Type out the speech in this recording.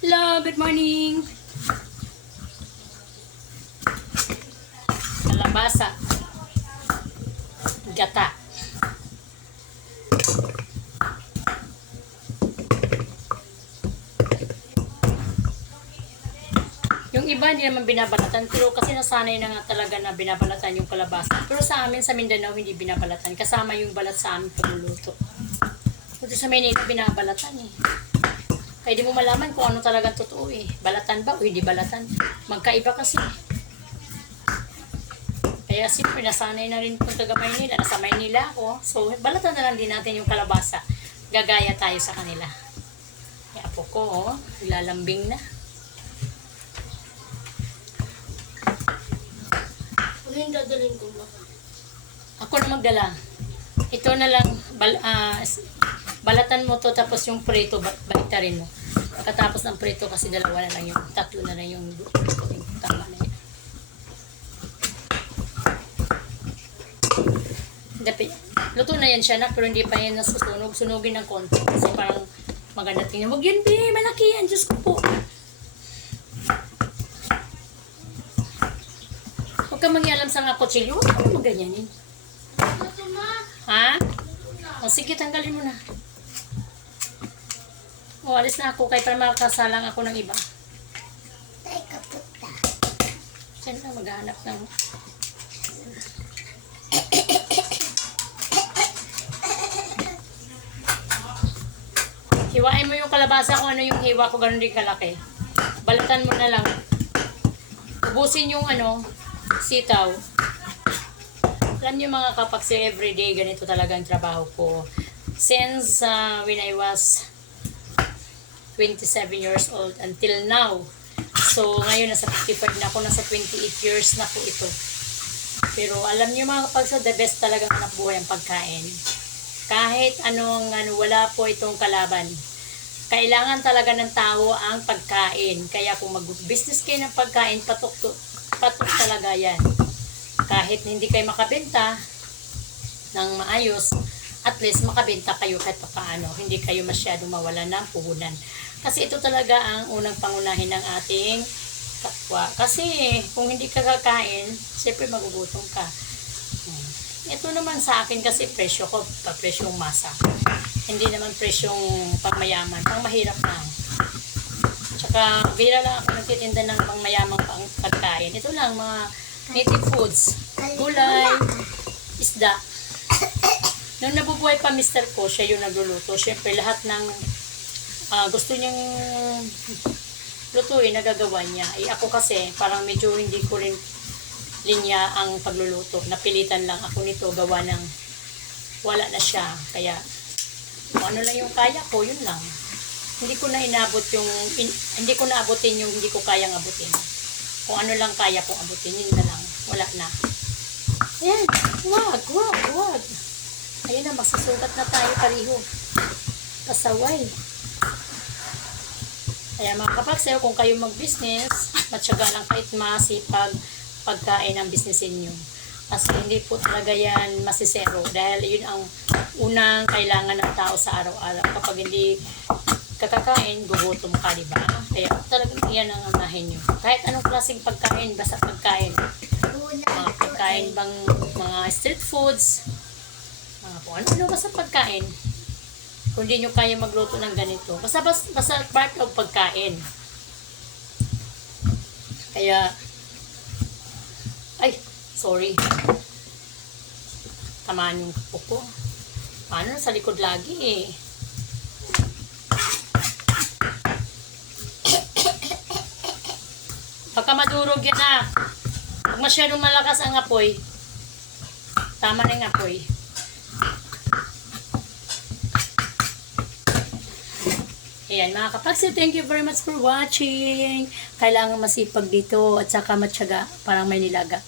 Hello, good morning. Kalabasa. Gata. Yung iba hindi naman binabalatan, pero kasi nasanay na nga talaga na binabalatan yung kalabasa. Pero sa amin sa Mindanao hindi binabalatan, kasama yung balat sa amin pagluluto. Pero sa Manila binabalatan eh. Kaya di mo malaman kung ano talaga totoo eh. Balatan ba o hindi balatan? Magkaiba kasi. Kaya siyempre nasanay na rin kung taga Maynila. Nasa Maynila ako. So balatan na lang din natin yung kalabasa. Gagaya tayo sa kanila. Kaya po ko oh, lalambing na. Ano yung dadalhin ko ba? Ako na magdala. Ito na lang, balatan mo to tapos yung prito, baliktarin mo. Pagkatapos ng prito kasi dalawa na lang yung, tatlo na lang yung tama na yun. Dapat, luto na yan siya na, pero hindi pa yan nasusunog. Sunugin ng konti kasi parang maganda tingnan. Huwag yan, be, malaki yan, Diyos ko po. Huwag kang mangyalam sa mga kutsilyo. Huwag mo ganyanin. Ito na! Ha? O sige, tanggalin mo na. O, alis na ako kaya para makakasalang ako ng iba. Teka, puta. Diyan na maghanap ng... Hiwain mo yung kalabasa kung ano yung hiwa ko, ganun din kalaki. Balatan mo na lang. Ubusin yung ano, sitaw. Alam niyo mga kapaksi, everyday ganito talaga ang trabaho ko. Since when I was 27 years old until now. So ngayon nasa 55 na ako, nasa 28 years na po ito. Pero alam niyo mga kapagsa, the best talaga ng anak buhay ang pagkain. Kahit anong wala po itong kalaban. Kailangan talaga ng tao ang pagkain. Kaya kung mag-business kayo ng pagkain, patok talaga yan. Kahit hindi kayo makabenta ng maayos, at least makabenta kayo kahit paano. Hindi kayo masyadong mawala ng puhunan. Kasi ito talaga ang unang pangunahin ng ating kapwa. Kasi kung hindi ka kakain, siyempre magugutom ka. Ito naman sa akin kasi presyo ko, presyong masa. Hindi naman presyong pangmayaman, pangmahirap lang. Tsaka bira lang ako nagtitinda ng pangmayamang pagkain. Ito lang, mga native foods, gulay, isda. Nung nabubuhay pa mister ko, siya yung nagluluto. Siyempre lahat ng gusto niyang lutuin, nagagawa niya. Ako kasi, parang medyo hindi ko rin linya ang pagluluto. Napilitan lang ako nito, gawa ng wala na siya. Kaya, kung ano lang yung kaya ko, yun lang. Hindi ko na inabot yung, hindi ko na abutin yung hindi ko kayang abutin. Kung ano lang kaya kong abutin, yun na lang. Wala na. Ayan, wag. Ayan na, magsusugat na tayo pareho. Pasaway. Kaya mga kapagsayo, kung kayo mag-business, matyaga lang kahit masipag pagkain ang businessin nyo. Kasi hindi po talaga yan masisero. Dahil yun ang unang kailangan ng tao sa araw-araw. Kapag hindi kakakain, gugutom ka, diba? Kaya talagang yan ang unahin nyo. Kahit anong klaseng pagkain, basta pagkain. Mga pagkain bang, mga street foods, mga po ano, basta pagkain. Kung hindi nyo kaya magluto ng ganito. Basta part of pagkain. Kaya, ay, sorry. Tamaan yung kuko ko. Paano, sa likod lagi eh. Baka madurog yan na. Pag masyadong malakas ang apoy, tama na yung apoy. Ayan mga kapagsi, thank you very much for watching. Kailangan masipag dito at saka matyaga, parang may nilaga.